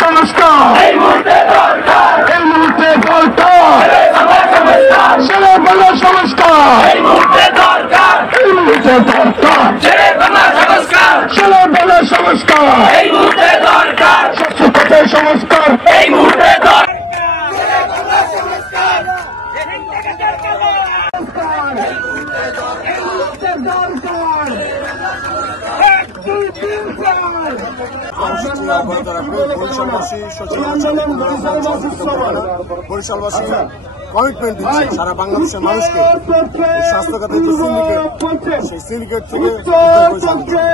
সংস্কার এই মুহূর্তে দরকার ছেলেবেলা সংস্কার এই মুহূর্তে দরকার ছেলেবেলা সংস্কার এই মুহূর্তে দরকার স্বচ্ছতার সংস্কার এই মুহূর্তে দরকার বরিশালবাসী কমিটমেন্ট দিচ্ছে সারা বাংলাদেশের মানুষকে স্বাস্থ্য খাতের যে সিন্ডিকেট সেই সিন্ডিকেট থেকে সংস্কার